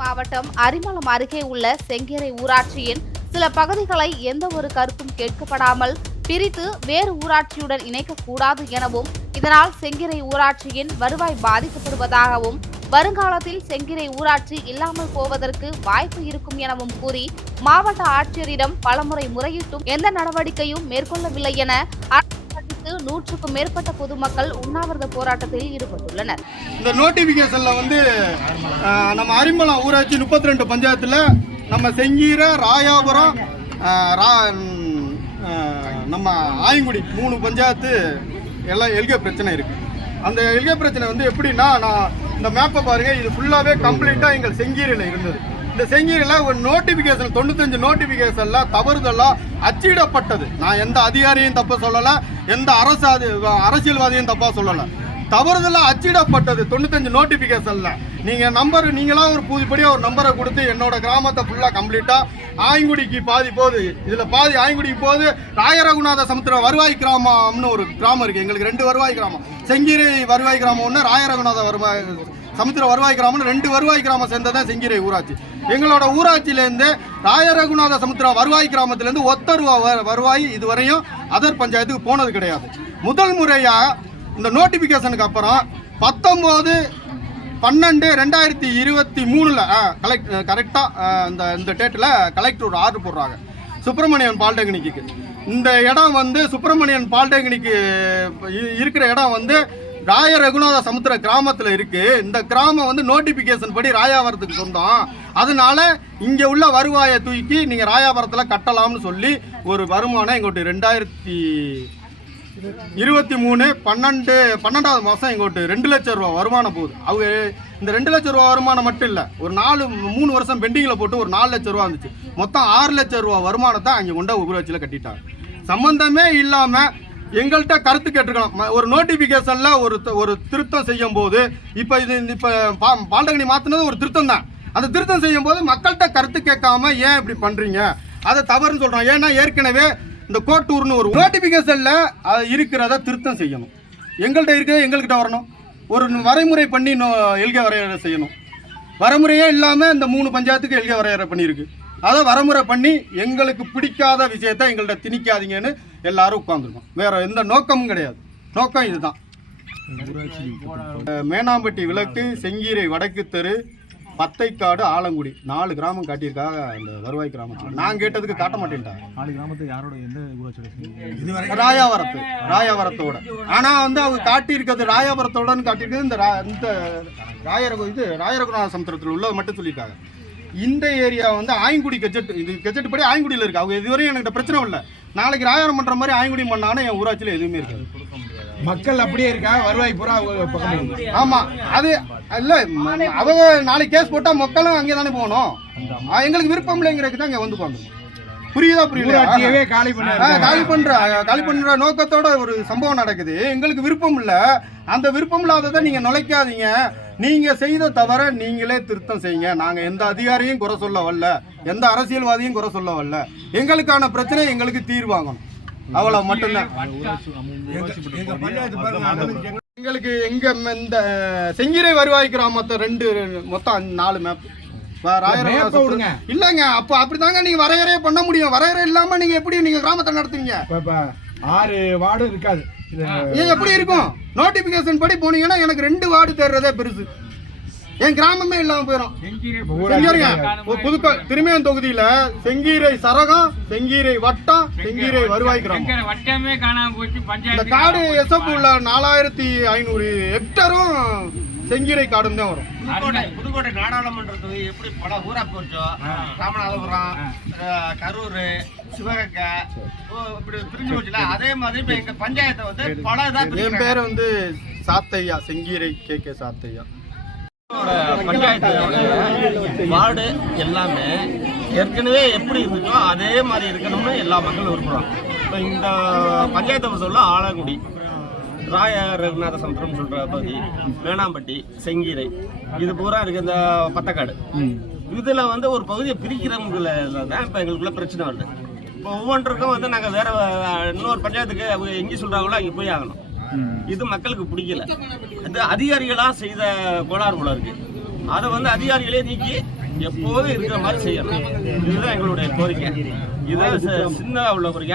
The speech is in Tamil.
மாவட்டம் அரிமளம் அருகே உள்ள செங்கேரை ஊராட்சியின் சில பகுதிகளை எந்த ஒரு கருத்தும் கேட்கப்படாமல் பிரித்து வேறு ஊராட்சியுடன் இணைக்கக்கூடாது எனவும், இதனால் செங்கேரை ஊராட்சியின் வருவாய் பாதிக்கப்படுவதாகவும், வருங்காலத்தில் செங்கேரை ஊராட்சி இல்லாமல் போவதற்கு வாய்ப்பு இருக்கும் எனவும் கூறி மாவட்ட ஆட்சியரிடம் பலமுறை முறையிட்டும் எந்த நடவடிக்கையும் மேற்கொள்ளவில்லை என 100க்கும் மேற்பட்ட பொதுமக்கள் உண்ணாவிரத போராட்டத்தில் ஈடுபட்டுள்ளனர். இந்த நோட்டிபிகேஷன்ல நம்ம அரிமளம் ஊராட்சி 32 பஞ்சாயத்துல நம்ம செங்கீரை, ராயாபுரம், நம்ம ஆயங்குடி 3 பஞ்சாயத்து எல்லாம் எல்கை பிரச்சனை இருக்கு. அந்த எல்கை பிரச்சனை எப்படின்னா, நான் இந்த மேப்பை பாருங்க, இது ஃபுல்லாவே கம்ப்ளீட்டா எங்கள் செங்கீரையில் இருந்தது. இந்த செங்கீரையில் ஒரு நோட்டிபிகேஷன் 95 நோட்டிபிகேஷன்ல தவறுதெல்லாம் அச்சிடப்பட்டது. நான் எந்த அதிகாரியும் தப்ப சொல்லலை, எந்த அரசியல்வாதியும் தப்பா சொல்லலை. தவறுதெல்லாம் அச்சிடப்பட்டது 95 நோட்டிபிகேஷன்ல. நீங்களா ஒரு புதுப்படியாக ஒரு நம்பரை கொடுத்து என்னோட கிராமத்தை ஃபுல்லாக கம்ப்ளீட்டாக ஆயங்குடிக்கு பாதி போகுது, இதில் பாதி ஆயங்குடிக்கு போகுது. ராயரகுநாத சமுத்திர வருவாய் கிராமம்னு ஒரு கிராமம் இருக்குது. எங்களுக்கு 2 வருவாய் கிராமம், செங்கீரை வருவாய் கிராமம் ஒன்று, ராயரகுநாத சமுத்திர வருவாய் கிராமம்னு 2 வருவாய் கிராமம் சேர்ந்ததான் செங்கீரை ஊராட்சி. எங்களோட ஊராட்சியிலேருந்து ராயரகுநாத சமுத்திர வருவாய் கிராமத்திலேருந்து ஒத்த ரூபா வருவாய் இதுவரையும் அதர் பஞ்சாயத்துக்கு போனது கிடையாது. முதல் முறையாக இந்த நோட்டிஃபிகேஷனுக்கு அப்புறம் 19/12/2023 கரெக்டாக இந்த டேட்டில் கலெக்டர் ஒரு ஆர்டர் போடுறாங்க சுப்பிரமணியன் பாலிடெக்னிக்கு. இந்த இடம் சுப்பிரமணியன் பாலிடெக்னிக்கு இருக்கிற இடம் ராய ரகுநாத சமுத்திர கிராமத்தில் இருக்கு. இந்த கிராமம் நோட்டிபிகேஷன் படி ராயாவரத்துக்கு சொந்தம். அதனால இங்கே உள்ள வருவாயை தூக்கி நீங்கள் ராயாவரத்தில் கட்டலாம்னு சொல்லி ஒரு வருமானம் எங்கள்கிட்ட 2023/12 மாதம் எங்கள்கிட்ட 2 லட்சம் ரூபா வருமானம் போகுது. அவங்க இந்த 2 லட்சம் ரூபா வருமானம் மட்டும் இல்லை, ஒரு 3 வருஷம் பெண்டிங்கில் போட்டு ஒரு 4 லட்சம் ரூபா இருந்துச்சு. மொத்தம் 6 லட்சம் ரூபா வருமானத்தை அங்கே கொண்ட ஊராட்சியில் கட்டிட்டாங்க. சம்பந்தமே இல்லாமல் எங்கள்கிட்ட கருத்து கேட்டுருக்கலாம். ஒரு நோட்டிஃபிகேஷனில் ஒரு திருத்தம் செய்யும் போது இப்போ பால்டகனி மாற்றினது ஒரு திருத்தம் தான். அந்த திருத்தம் செய்யும் போது மக்கள்கிட்ட கருத்து கேட்காம ஏன் இப்படி பண்ணுறீங்க, அதை தவறுன்னு சொல்கிறோம். ஏன்னா ஏற்கனவே இந்த கோட்டூர்னு ஒரு நோட்டிஃபிகேஷனில் இருக்கிறத திருத்தம் செய்யணும். எங்கள்கிட்ட இருக்கிறத எங்கள்கிட்ட வரணும். ஒரு வரைமுறை பண்ணி எல்கை வரையறை செய்யணும். வரைமுறையே இல்லாமல் இந்த 3 பஞ்சாயத்துக்கு எல்கை வரையறை பண்ணியிருக்கு. அதை வரைமுறை பண்ணி எங்களுக்கு பிடிக்காத விஷயத்தை எங்கள்கிட்ட திணிக்காதீங்கன்னு எல்லாரும் உட்காந்துருக்கோம். வேற எந்த நோக்கமும் கிடையாது. நோக்கம் இதுதான். மேனாம்பட்டி விளக்கு, செங்கீரை வடக்கு தெரு, பத்தைக்காடு, ஆலங்குடி 4 கிராமம் காட்டியிருக்காங்க. இந்த வருவாய் கிராமத்தில் நான் கேட்டதுக்கு காட்ட மாட்டேன்ட்டாங்க. 4 கிராமத்துக்கு யாரோட எந்த ஊராட்சி? ராயாவரத்தோட. ஆனால் அவங்க காட்டியிருக்கிறது ராயாவரத்தோடன்னு காட்டியிருக்கிறது இந்த ராயரகுநாத சமுத்திரத்தில் உள்ளது மட்டும் சொல்லியிருக்காங்க. இந்த ஏரியா ஆயங்குடி கெஜெட், இது கெஜெட் படி ஆயங்குடியில் இருக்குது. அவங்க இதுவரையும் எனக்கு பிரச்சனை இல்லை. நாளைக்கு ராயாரம் பண்ணுற மாதிரி ஆயங்குடி பண்ணாங்கன்னா என் ஊராட்சியில் எதுவுமே இருக்காது. மக்கள் அப்படியே இருக்கா, வருவாய் பூரா. ஆமாம், அது இல்லை. அவங்க நாளைக்கு கேஸ் போட்டால் மக்களும் அங்கே தானே போகணும். எங்களுக்கு விருப்பம் இல்லைங்கிறதுக்கு தான் இங்கே போகணும். புரியுதா? புரியல. காலி பண்ற நோக்கத்தோட ஒரு சம்பவம் நடக்குது. எங்களுக்கு விருப்பம் இல்லை. அந்த விருப்பம் இல்லாததை நீங்க நுழைக்காதீங்க. நீங்க செய்த தவற நீங்களே திருத்தம் செய்யுங்க. நாங்க எந்த அதிகாரியும் குறை சொல்ல வரல, எந்த அரசியல்வாதியும் குறை சொல்ல வரல. எங்களுக்கான பிரச்சனை எங்களுக்கு தீர்வாங்கணும், அவ்வளவு மட்டும்தான். எங்களுக்கு இந்த செங்கீரை வருவாய் கிராமத்தை மொத்தம் 4 மேப் இல்லங்க. அப்ப அப்படிதாங்க நீங்க வரையறையே பண்ண முடியும். வரையறை இல்லாம நீங்க எப்படி நீங்க கிராமத்தை நடத்துவீங்க? 6 வார்டு இருக்காது. எப்படி இருக்கும்? நோட்டிபிகேஷன் படி போனீங்கன்னா எனக்கு 2 வார்டு தேர்றதே பெருசு. என் கிராமமே இல்லாம போயிடும். திருமேன் தொகுதியில செங்கீரை சரகம், செங்கீரை வட்டம், செங்கீரை வருவாய் கிராமம். இந்த காடு எஸ்எப் உள்ள 4500 ஹெக்டரும் செங்கீரை காடும் தான் வரும். புதுக்கோட்டை நாடாளுமன்ற தொகுதி எப்படி பல ஊரா போச்சோ, ராமநாதபுரம், கரூர், சிவகங்கை இப்படி பிரிஞ்சு போச்சுல, அதே மாதிரி இப்ப எங்க பஞ்சாயத்தை பல இதாக. என் பேர் சாத்தையா, செங்கீரை கே சாத்தையா. பஞ்சாயத்து வார்டு எல்லாமே ஏற்கனவே எப்படி இருந்துச்சோ அதே மாதிரி இருக்கணும்னு எல்லா மக்களும் விரும்புகிறோம். இப்போ இந்த பஞ்சாயத்தை சொல்ல ஆலங்குடி, ராய ரகுநாத சமுத்திரம் சொல்கிற பகுதி, மேனாம்பட்டி, செங்கீரை, இது பூரா இருக்குது. இந்த பத்தக்காடு இதில் ஒரு பகுதியை பிரிக்கிறவங்கள தான் இப்போ எங்களுக்குள்ள பிரச்சனை வருது. இப்போ ஒவ்வொன்றுக்கும் நாங்கள் வேற இன்னொரு பஞ்சாயத்துக்கு அவங்க எங்கே சொல்கிறாங்களோ அங்கே போய் ஆகணும். இது மக்களுக்கு பிடிக்கல. அது அதிகாரிகளாக செய்த கோளாறு போல இருக்கு. அதை அதிகாரிகளே நீக்கி எப்போதும் இருக்கிற மாதிரி செய்யணும். இதுதான் எங்களுடைய கோரிக்கை. இதில் சின்ன உள்ள கோரிக்கை.